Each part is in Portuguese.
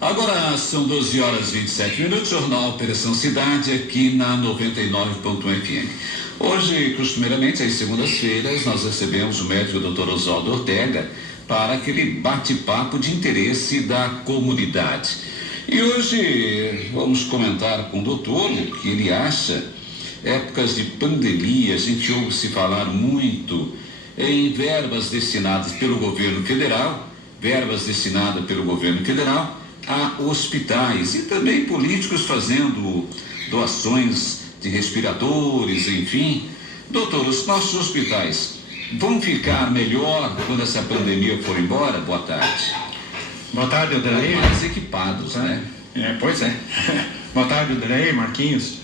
Agora são 12 horas e 27 minutos, Jornal Operação Cidade, aqui na 99.1 FM. Hoje, costumeiramente, às segundas-feiras, nós recebemos o médico Dr. Oswaldo Ortega para aquele bate-papo de interesse da comunidade. E hoje vamos comentar com o doutor o que ele acha. Épocas de pandemia, a gente ouve se falar muito em verbas destinadas pelo governo federal, a hospitais e também políticos fazendo doações de respiradores, enfim. Doutor, os nossos hospitais vão ficar melhor quando essa pandemia for embora? Boa tarde. Boa tarde, Odair. Mais equipados, né? Pois é. Boa tarde, Odair, Marquinhos,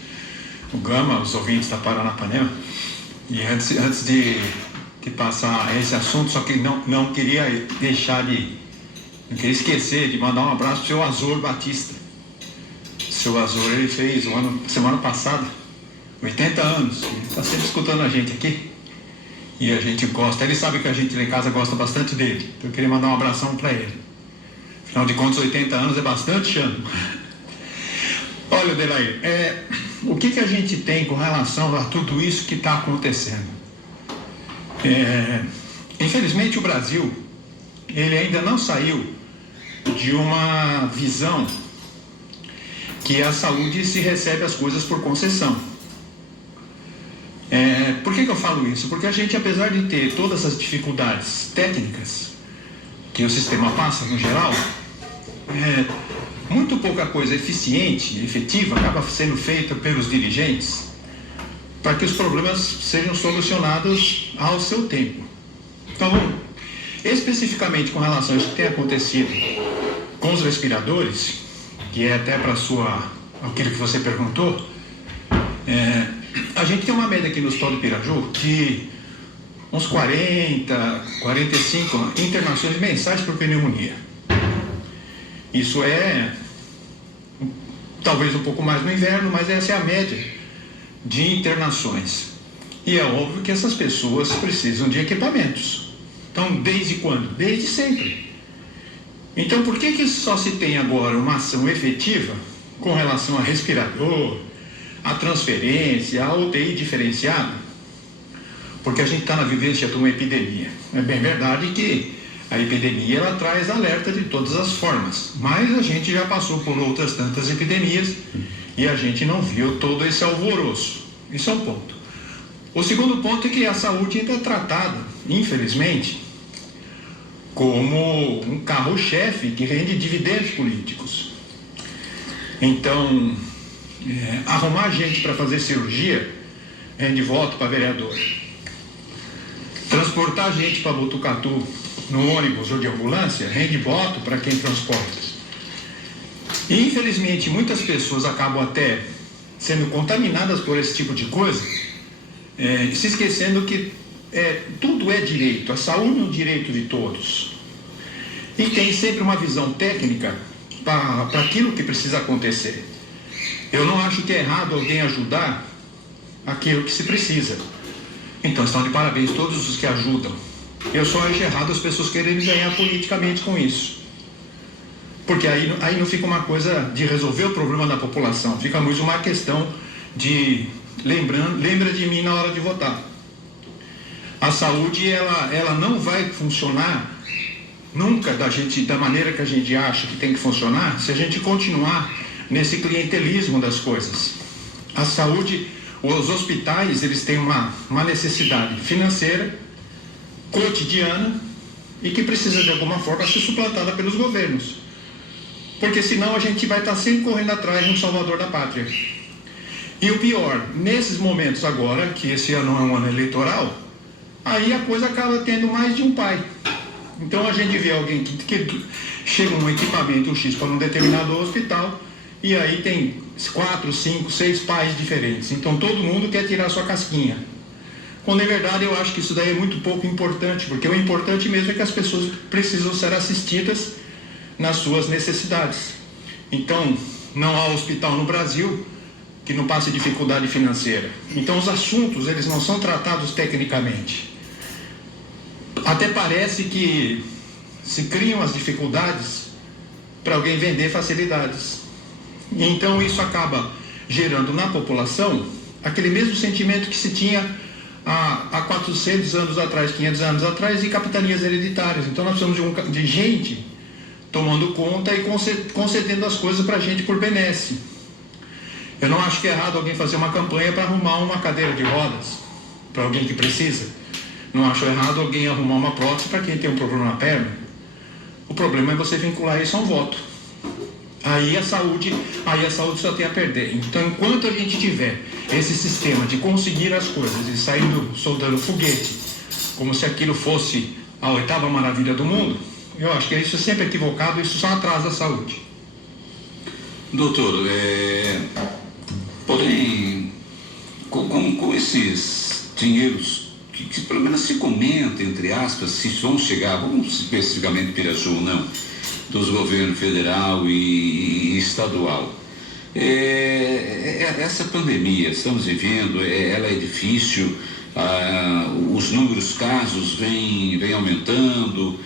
o Gama, os ouvintes da Paranapanema. E antes de passar esse assunto, só que não queria esquecer de mandar um abraço pro seu Azor Batista. O seu Azor, ele fez semana passada 80 anos, está sempre escutando a gente aqui e a gente gosta, ele sabe que a gente lá em casa gosta bastante dele, então eu queria mandar um abração para ele. Afinal de contas, 80 anos é bastante ano. Olha, Adelaide, o que a gente tem com relação a tudo isso que está acontecendo? Infelizmente o Brasil, ele ainda não saiu de uma visão que a saúde se recebe as coisas por concessão. Por que eu falo isso? Porque a gente, apesar de ter todas as dificuldades técnicas que o sistema passa no geral, muito pouca coisa eficiente, efetiva, acaba sendo feita pelos dirigentes para que os problemas sejam solucionados ao seu tempo. Então, especificamente com relação a isso que tem acontecido com os respiradores, que é até para aquilo que você perguntou, a gente tem uma média aqui no Hospital de Piraju de uns 45 internações mensais por pneumonia. Isso é talvez um pouco mais no inverno, mas essa é a média de internações. E é óbvio que essas pessoas precisam de equipamentos. Então, desde quando? Desde sempre. Então, por que só se tem agora uma ação efetiva com relação a respirador, a transferência, a UTI diferenciada? Porque a gente está na vivência de uma epidemia. É bem verdade que a epidemia ela traz alerta de todas as formas, mas a gente já passou por outras tantas epidemias e a gente não viu todo esse alvoroço. Isso é um ponto. O segundo ponto é que a saúde ainda é tratada, infelizmente, como um carro-chefe que rende dividendos políticos. Então, arrumar gente para fazer cirurgia rende voto para vereador. Transportar gente para Botucatu no ônibus ou de ambulância rende voto para quem transporta. E, infelizmente, muitas pessoas acabam até sendo contaminadas por esse tipo de coisa, se esquecendo que tudo é direito, a saúde é um direito de todos. E tem sempre uma visão técnica para aquilo que precisa acontecer. Eu não acho que é errado alguém ajudar aquilo que se precisa. Então estão de parabéns todos os que ajudam. Eu só acho errado as pessoas quererem ganhar politicamente com isso. Porque aí não fica uma coisa de resolver o problema da população, fica muito uma questão de lembra de mim na hora de votar. A saúde ela não vai funcionar nunca da maneira que a gente acha que tem que funcionar se a gente continuar nesse clientelismo das coisas. A saúde, os hospitais, eles têm uma necessidade financeira, cotidiana e que precisa de alguma forma ser suplantada pelos governos. Porque senão a gente vai estar sempre correndo atrás de um salvador da pátria. E o pior, nesses momentos agora, que esse ano é um ano eleitoral, aí a coisa acaba tendo mais de um pai. Então a gente vê alguém que chega um equipamento X para um determinado hospital e aí tem 4, 5, 6 pais diferentes. Então todo mundo quer tirar sua casquinha. Quando em verdade eu acho que isso daí é muito pouco importante, porque o importante mesmo é que as pessoas precisam ser assistidas nas suas necessidades. Então, não há hospital no Brasil que não passe dificuldade financeira. Então, os assuntos, eles não são tratados tecnicamente. Até parece que se criam as dificuldades para alguém vender facilidades. Então isso acaba gerando na população aquele mesmo sentimento que se tinha há 400 anos atrás, 500 anos atrás, de capitanias hereditárias. Então nós precisamos de gente tomando conta e concedendo as coisas para a gente por benesse. Eu não acho que é errado alguém fazer uma campanha para arrumar uma cadeira de rodas para alguém que precisa. Não acho errado alguém arrumar uma prótese para quem tem um problema na perna. O problema é você vincular isso a um voto. Aí a saúde só tem a perder. Então, enquanto a gente tiver esse sistema de conseguir as coisas e saindo soldando foguete, como se aquilo fosse a 8ª maravilha do mundo, eu acho que isso é sempre equivocado, isso só atrasa a saúde. Doutor, porém, com esses dinheiros que pelo menos se comenta, entre aspas, se vão chegar, vamos especificamente Piraju ou não, dos governos federal e estadual. Essa pandemia estamos vivendo, ela é difícil, os números casos vêm aumentando,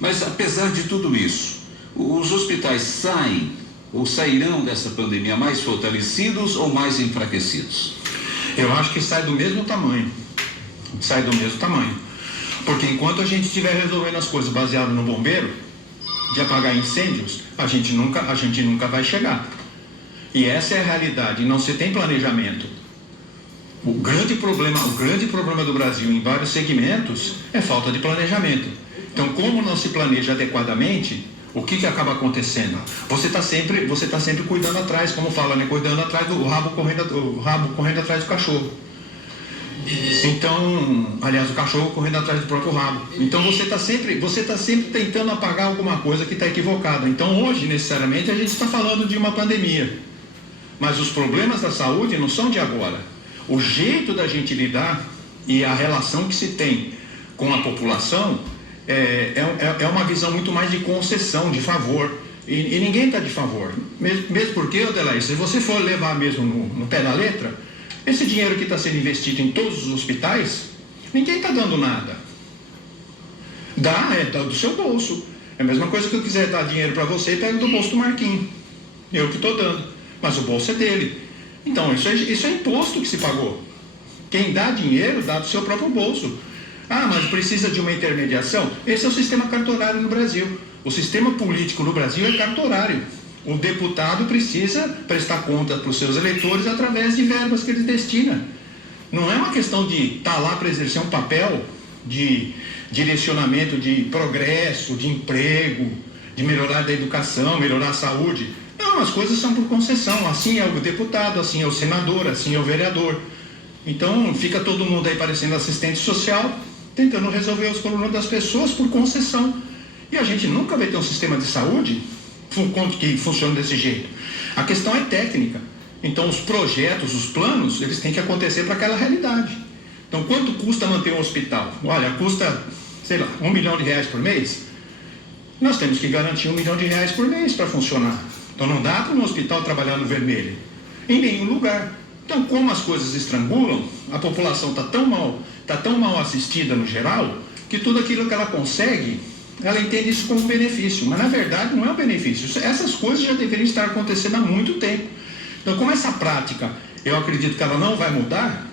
mas apesar de tudo isso, os hospitais saem ou sairão dessa pandemia mais fortalecidos ou mais enfraquecidos? Eu acho que sai do mesmo tamanho. Porque enquanto a gente estiver resolvendo as coisas baseado no bombeiro, de apagar incêndios, a gente nunca vai chegar. E essa é a realidade, não se tem planejamento. O grande problema do Brasil em vários segmentos é falta de planejamento. Então, como não se planeja adequadamente, o que acaba acontecendo? Você está sempre cuidando atrás, como fala, né? Cuidando atrás do rabo correndo atrás do cachorro. Então, aliás, o cachorro correndo atrás do próprio rabo. Então você está sempre tentando apagar alguma coisa que está equivocada. Então hoje, necessariamente, a gente está falando de uma pandemia. Mas os problemas da saúde não são de agora. O jeito da gente lidar e a relação que se tem com a população é uma visão muito mais de concessão, de favor. E ninguém está de favor. Mesmo porque, Adelaide, se você for levar mesmo no pé da letra, esse dinheiro que está sendo investido em todos os hospitais, ninguém está dando nada. Dá do seu bolso. É a mesma coisa que eu quiser dar dinheiro para você, pega do bolso do Marquinhos. Eu que estou dando. Mas o bolso é dele. Então, isso é imposto que se pagou. Quem dá dinheiro, dá do seu próprio bolso. Ah, mas precisa de uma intermediação? Esse é o sistema cartorário no Brasil. O sistema político no Brasil é cartorário. O deputado precisa prestar conta para os seus eleitores através de verbas que ele destina. Não é uma questão de estar lá para exercer um papel de direcionamento de progresso, de emprego, de melhorar a educação, melhorar a saúde. Não, as coisas são por concessão. Assim é o deputado, assim é o senador, assim é o vereador. Então fica todo mundo aí parecendo assistente social, tentando resolver os problemas das pessoas por concessão. E a gente nunca vai ter um sistema de saúde que funciona desse jeito. A questão é técnica. Então os projetos, os planos, eles têm que acontecer para aquela realidade. Então quanto custa manter um hospital? Olha, custa, sei lá, R$1 milhão por mês. Nós temos que garantir R$1 milhão por mês para funcionar. Então não dá para um hospital trabalhar no vermelho, em nenhum lugar. Então, como as coisas estrangulam, a população está tão mal assistida no geral, que tudo aquilo que ela consegue, ela entende isso como benefício, mas na verdade não é um benefício. Essas coisas já deveriam estar acontecendo há muito tempo. Então, como essa prática, eu acredito que ela não vai mudar,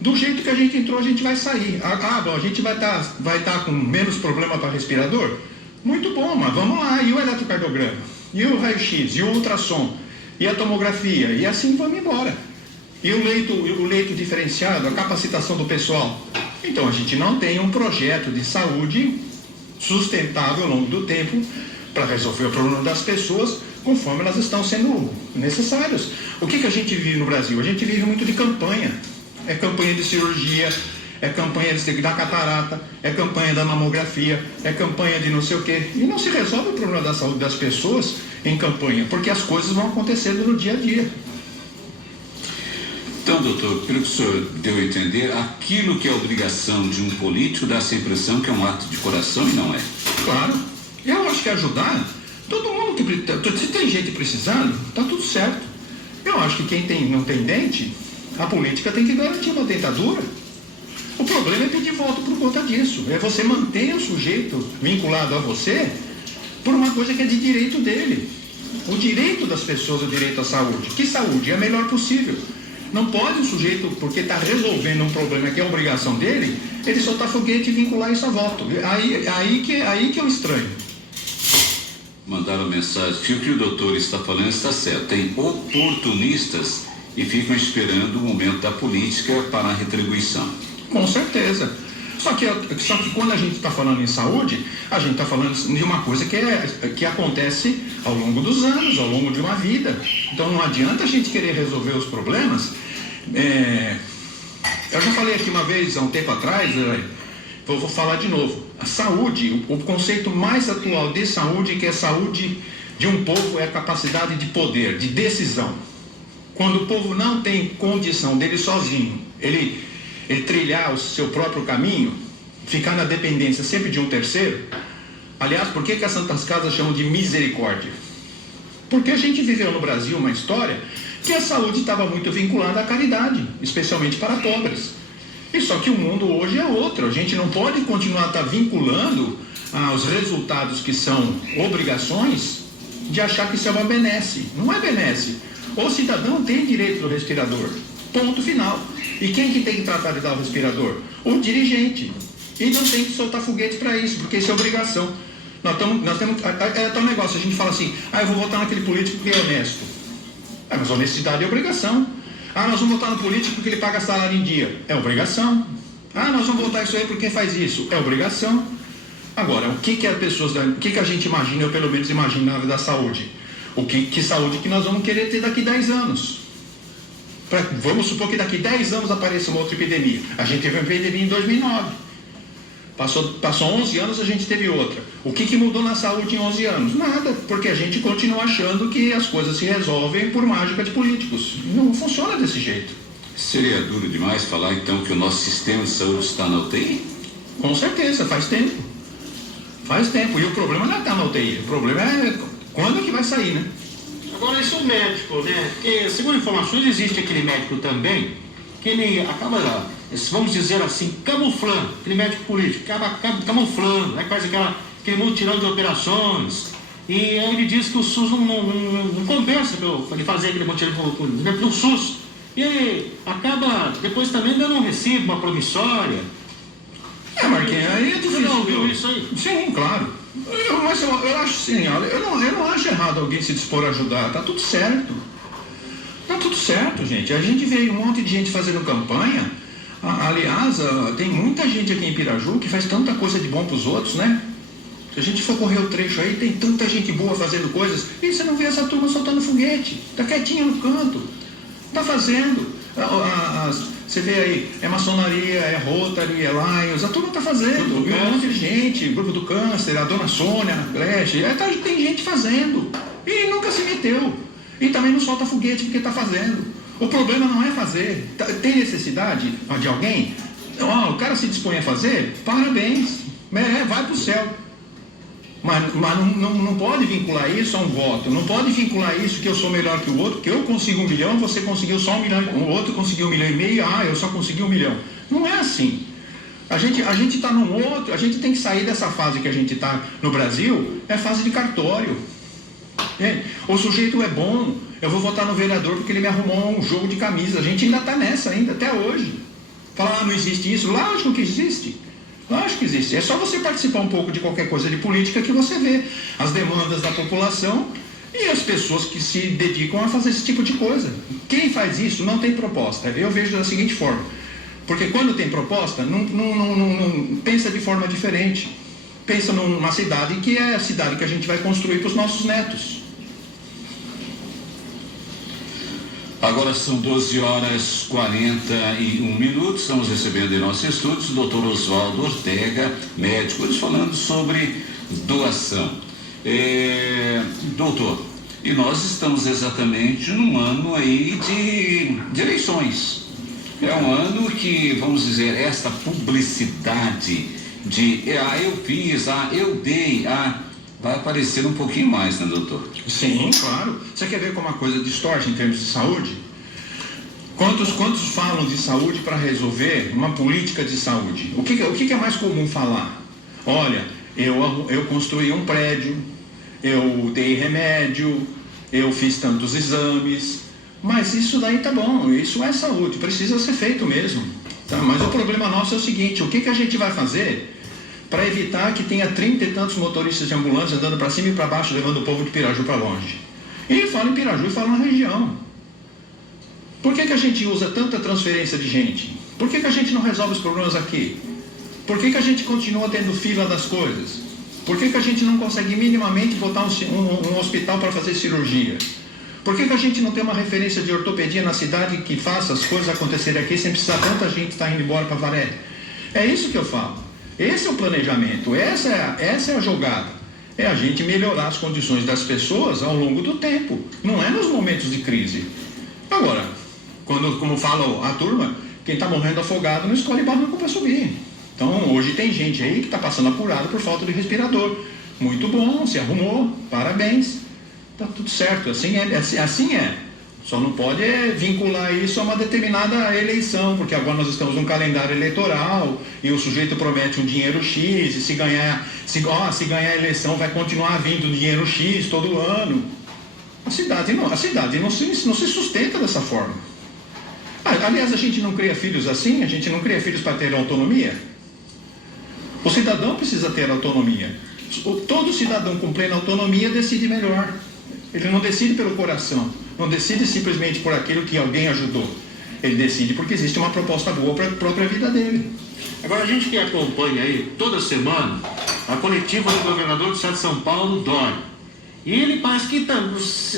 do jeito que a gente entrou, a gente vai sair. Bom, a gente vai estar com menos problema para respirador? Muito bom, mas vamos lá. E o eletrocardiograma? E o raio-x? E o ultrassom? E a tomografia? E assim vamos embora. E o leito diferenciado, a capacitação do pessoal? Então, a gente não tem um projeto de saúde sustentável ao longo do tempo para resolver o problema das pessoas conforme elas estão sendo necessárias. O que a gente vive no Brasil? A gente vive muito de campanha. É campanha de cirurgia, é campanha da catarata, é campanha da mamografia, é campanha de não sei o quê. E não se resolve o problema da saúde das pessoas em campanha, porque as coisas vão acontecendo no dia a dia. Então, doutor, pelo que o senhor deu a entender, aquilo que é obrigação de um político dá essa impressão que é um ato de coração e não é. Claro. Eu acho que ajudar, todo mundo se tem gente precisando, está tudo certo. Eu acho que quem não tem dente, a política tem que garantir uma dentadura. O problema é pedir voto por conta disso. É você manter o sujeito vinculado a você por uma coisa que é de direito dele. O direito das pessoas, o direito à saúde. Que saúde? É a melhor possível. Não pode um sujeito, porque está resolvendo um problema que é obrigação dele, ele soltar foguete e vincular isso a voto. Aí que é o estranho. Mandaram mensagem que o que o doutor está falando está certo. Tem oportunistas e ficam esperando o momento da política para a retribuição. Com certeza. Só que quando a gente está falando em saúde, a gente está falando de uma coisa que acontece ao longo dos anos, ao longo de uma vida. Então não adianta a gente querer resolver os problemas. Eu já falei aqui uma vez, há um tempo atrás, vou falar de novo. A saúde, o conceito mais atual de saúde, que é saúde de um povo, é a capacidade de poder, de decisão. Quando o povo não tem condição dele sozinho, ele trilhar o seu próprio caminho, ficar na dependência sempre de um terceiro. Aliás, por que as Santas Casas chamam de misericórdia? Porque a gente viveu no Brasil uma história que a saúde estava muito vinculada à caridade, especialmente para pobres. E só que o mundo hoje é outro. A gente não pode continuar vinculando aos resultados que são obrigações de achar que isso é uma benesse. Não é benesse. O cidadão tem direito do respirador. Ponto final. E quem que tem que tratar de dar o respirador? O dirigente. E não tem que soltar foguete para isso, porque isso é obrigação. Nós temos um negócio, a gente fala assim, eu vou votar naquele político que é honesto. Mas honestidade é obrigação. Nós vamos votar no político porque ele paga salário em dia. É obrigação. Nós vamos votar isso aí porque faz isso. É obrigação. Agora, o que a gente imagina, eu pelo menos imagino na área da saúde? Que saúde que nós vamos querer ter daqui 10 anos? Vamos supor que daqui 10 anos apareça uma outra epidemia. A gente teve uma epidemia em 2009. Passou 11 anos, a gente teve outra. O que mudou na saúde em 11 anos? Nada, porque a gente continua achando que as coisas se resolvem por mágica de políticos. Não funciona desse jeito. Seria duro demais falar então que o nosso sistema de saúde está na UTI? Com certeza, faz tempo. Faz tempo. E o problema não é estar na UTI. O problema é quando é que vai sair, né? Agora, isso é o médico, né? Porque, segundo informações, existe aquele médico também que ele acaba, vamos dizer assim, camuflando, aquele médico político, acaba camuflando, né? Faz aquele mutirão de operações. E aí ele diz que o SUS não compensa para ele fazer aquele mutirão do SUS. E ele acaba depois também dando um recibo, uma promissória. Marquinhos, aí é difícil. Você não ouviu isso aí? Sim, claro. Mas eu acho assim, olha, eu não acho errado alguém se dispor a ajudar, tá tudo certo. Tá tudo certo, gente. A gente vê um monte de gente fazendo campanha. Aliás, tem muita gente aqui em Piraju que faz tanta coisa de bom pros outros, né? Se a gente for correr o trecho aí, tem tanta gente boa fazendo coisas, e você não vê essa turma soltando foguete. Tá quietinha no canto. Tá fazendo. Você vê aí, é maçonaria, é Rotary, é Lions, a turma tá fazendo. Um monte de gente, Grupo do Câncer, a dona Sônia, a Gleche, tem gente fazendo. E nunca se meteu. E também não solta foguete porque tá fazendo. O problema não é fazer. Tem necessidade de alguém? O cara se dispõe a fazer? Parabéns. Vai pro céu. Mas não pode vincular isso a um voto. Não pode vincular isso que eu sou melhor que o outro, que eu consigo 1 milhão, você conseguiu só 1 milhão, o outro conseguiu 1,5 milhão, eu só consegui 1 milhão. Não é assim. A gente está num outro, a gente tem que sair dessa fase que a gente está no Brasil, é fase de cartório. O sujeito é bom, eu vou votar no vereador porque ele me arrumou um jogo de camisa. A gente ainda está nessa, ainda, até hoje. Falar, não existe isso? Lógico que existe. Lógico que existe. É só você participar um pouco de qualquer coisa de política que você vê as demandas da população e as pessoas que se dedicam a fazer esse tipo de coisa. Quem faz isso não tem proposta. Eu vejo da seguinte forma. Porque quando tem proposta, não pensa de forma diferente. Pensa numa cidade que é a cidade que a gente vai construir para os nossos netos. Agora são 12h41. Estamos recebendo em nossos estúdios o Dr. Oswaldo Ortega, médico, eles falando sobre doação. Doutor, e nós estamos exatamente num ano aí de eleições. É um ano que, vamos dizer, esta publicidade de eu fiz, eu dei, vai aparecer um pouquinho mais, né, doutor? Sim, claro. Você quer ver como a coisa distorce em termos de saúde? Quantos falam de saúde para resolver uma política de saúde? O que é mais comum falar? Olha, eu construí um prédio, eu dei remédio, eu fiz tantos exames, mas isso daí tá bom, isso é saúde, precisa ser feito mesmo. Tá? Mas o problema nosso é o seguinte, o que a gente vai fazer para evitar que tenha 30 e tantos motoristas de ambulância andando para cima e para baixo, levando o povo de Piraju para longe? E fala em Piraju e fala na região. Por que a gente usa tanta transferência de gente? Por que a gente não resolve os problemas aqui? Por que a gente continua tendo fila das coisas? Por que a gente não consegue minimamente botar um hospital para fazer cirurgia? Por que a gente não tem uma referência de ortopedia na cidade que faça as coisas acontecerem aqui sem precisar tanta gente estar indo embora para Varé? É isso que eu falo. Esse é o planejamento, essa é a jogada. É a gente melhorar as condições das pessoas ao longo do tempo, não é nos momentos de crise. Agora, como fala a turma, quem está morrendo afogado não escolhe barranco para subir. Então, hoje tem gente aí que está passando apurado por falta de respirador. Muito bom, se arrumou, parabéns. Está tudo certo, assim é. Só não pode vincular isso a uma determinada eleição, porque agora nós estamos num calendário eleitoral e o sujeito promete um dinheiro X e se ganhar a eleição vai continuar vindo dinheiro X todo ano. A cidade não se sustenta dessa forma. Aliás, a gente não cria filhos assim, a gente não cria filhos para ter autonomia. O cidadão precisa ter autonomia. Todo cidadão com plena autonomia decide melhor. Ele não decide pelo coração, não decide simplesmente por aquilo que alguém ajudou. Ele decide porque existe uma proposta boa para a própria vida dele. Agora, a gente que acompanha aí toda semana a coletiva do governador do estado de São Paulo, Dória. E ele parece que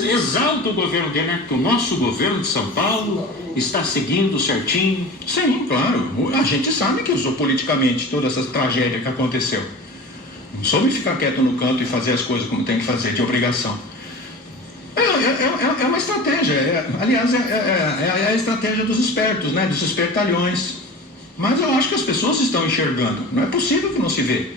exalta o governo dele, né? Que o nosso governo de São Paulo está seguindo certinho. Sim, claro. A gente sabe que usou politicamente toda essa tragédia que aconteceu. Não soube ficar quieto no canto e fazer as coisas como tem que fazer, de obrigação. É uma estratégia, aliás, é a estratégia dos espertos, né? Dos espertalhões. Mas eu acho que as pessoas estão enxergando. Não é possível que não se vê.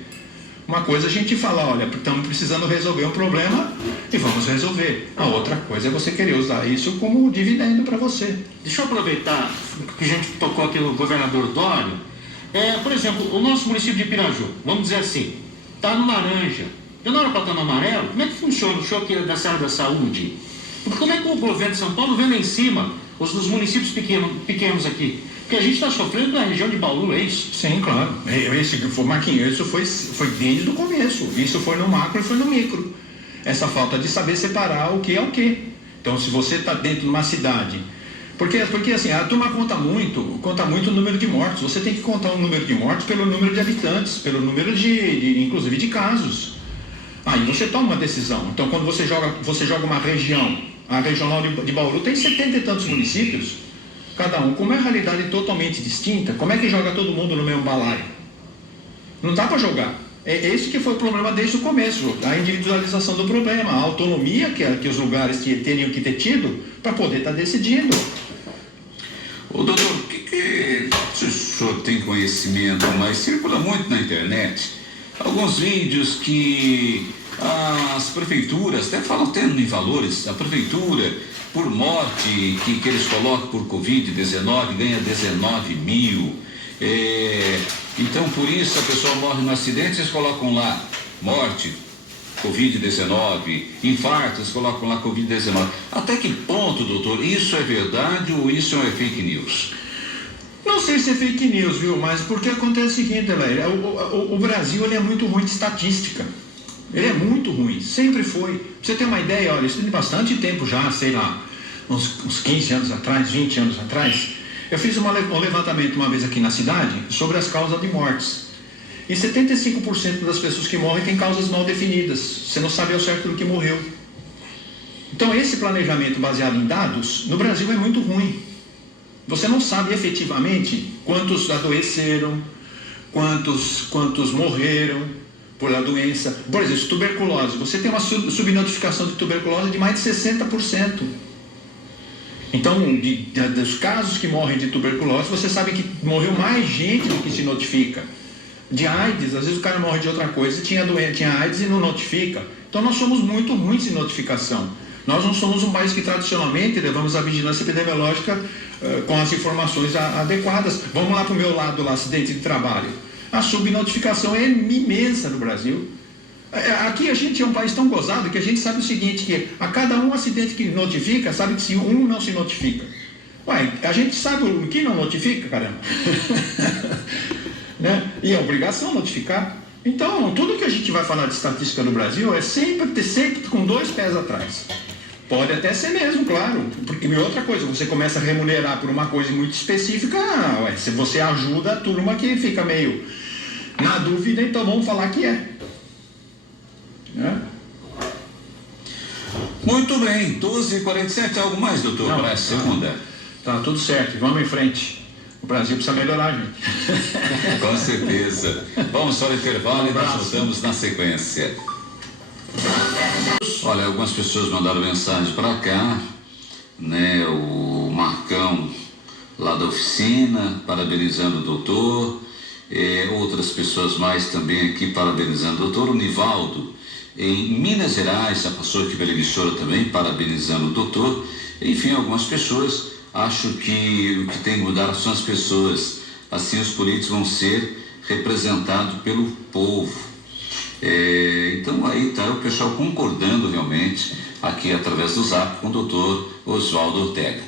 Uma coisa é a gente falar, olha, estamos precisando resolver um problema e vamos resolver. A outra coisa é você querer usar isso como dividendo para você. Deixa eu aproveitar que a gente tocou aqui no governador Dória. Por exemplo, o nosso município de Piraju, vamos dizer assim, está no laranja. E na hora para estar no amarelo, como é que funciona o choque da área da saúde? Porque como é que o governo de São Paulo vê lá em cima os municípios pequenos aqui? Porque a gente está sofrendo na região de Bauru, é isso? Sim, claro. Marquinhos, isso foi desde o começo. Isso foi no macro e foi no micro. Essa falta de saber separar o que é o que. Então, se você está dentro de uma cidade... Porque assim, a turma conta muito o número de mortes. Você tem que contar o número de mortes pelo número de habitantes, pelo número inclusive de casos. Aí você toma uma decisão. Então, quando você joga uma região, a regional de Bauru tem 70 e tantos municípios, cada um com uma realidade totalmente distinta. Como é que joga todo mundo no mesmo balaio? Não dá para jogar. É esse que foi o problema desde o começo, a individualização do problema, a autonomia que os lugares teriam que ter tido para poder estar decidindo. Ô doutor, o que o senhor tem conhecimento, mas circula muito na internet alguns vídeos que as prefeituras, até falam tendo em valores, a prefeitura, por morte que eles colocam por Covid-19, ganha 19 mil. Então, por isso, a pessoa morre no acidente, eles colocam lá, morte, Covid-19, infartos, colocam lá Covid-19. Até que ponto, doutor, isso é verdade ou isso é fake news? Não sei se é fake news, viu? Mas porque acontece o seguinte, o Brasil ele é muito ruim de estatística. Ele é muito ruim, sempre foi. Pra você ter uma ideia, olha, isso tem bastante tempo já, sei lá, uns 15 anos atrás, 20 anos atrás, eu fiz um levantamento uma vez aqui na cidade sobre as causas de mortes. E 75% das pessoas que morrem têm causas mal definidas. Você não sabe ao certo do que morreu. Então, esse planejamento baseado em dados, no Brasil é muito ruim. Você não sabe efetivamente quantos adoeceram, quantos morreram por a doença. Por exemplo, tuberculose. Você tem uma subnotificação de tuberculose de mais de 60%. Então, dos casos que morrem de tuberculose, você sabe que morreu mais gente do que se notifica. De AIDS, às vezes o cara morre de outra coisa, tinha AIDS e não notifica. Então, nós somos muito ruins em notificação. Nós não somos um país que tradicionalmente levamos a vigilância epidemiológica com as informações adequadas. Vamos lá para o meu lado, lá, acidente de trabalho. A subnotificação é imensa no Brasil. Aqui a gente é um país tão gozado que a gente sabe o seguinte, que a cada um acidente que notifica, sabe que se um não se notifica. Ué, a gente sabe o que não notifica, caramba. Né? E é obrigação notificar. Então, tudo que a gente vai falar de estatística no Brasil é sempre com 2 pés atrás. Pode até ser mesmo, claro. E outra coisa, você começa a remunerar por uma coisa muito específica, se você ajuda a turma que fica meio na dúvida, então vamos falar que é. Né? Muito bem, 12h47, algo mais, doutor, Não, para a segunda? Tá tudo certo, vamos em frente. O Brasil precisa melhorar, gente. Com certeza. Vamos para o intervalo e nós abraço. voltamos na sequência. Olha, algumas pessoas mandaram mensagem para cá, né? O Marcão lá da oficina, parabenizando o doutor. Outras pessoas mais também aqui parabenizando o doutor. O Nivaldo, em Minas Gerais, já passou aqui pela emissora também, parabenizando o doutor. Enfim, algumas pessoas. Acho que o que tem que mudar são as pessoas. Assim os políticos vão ser representados pelo povo. Então aí está o pessoal concordando realmente aqui através do Zap com o doutor Oswaldo Ortega.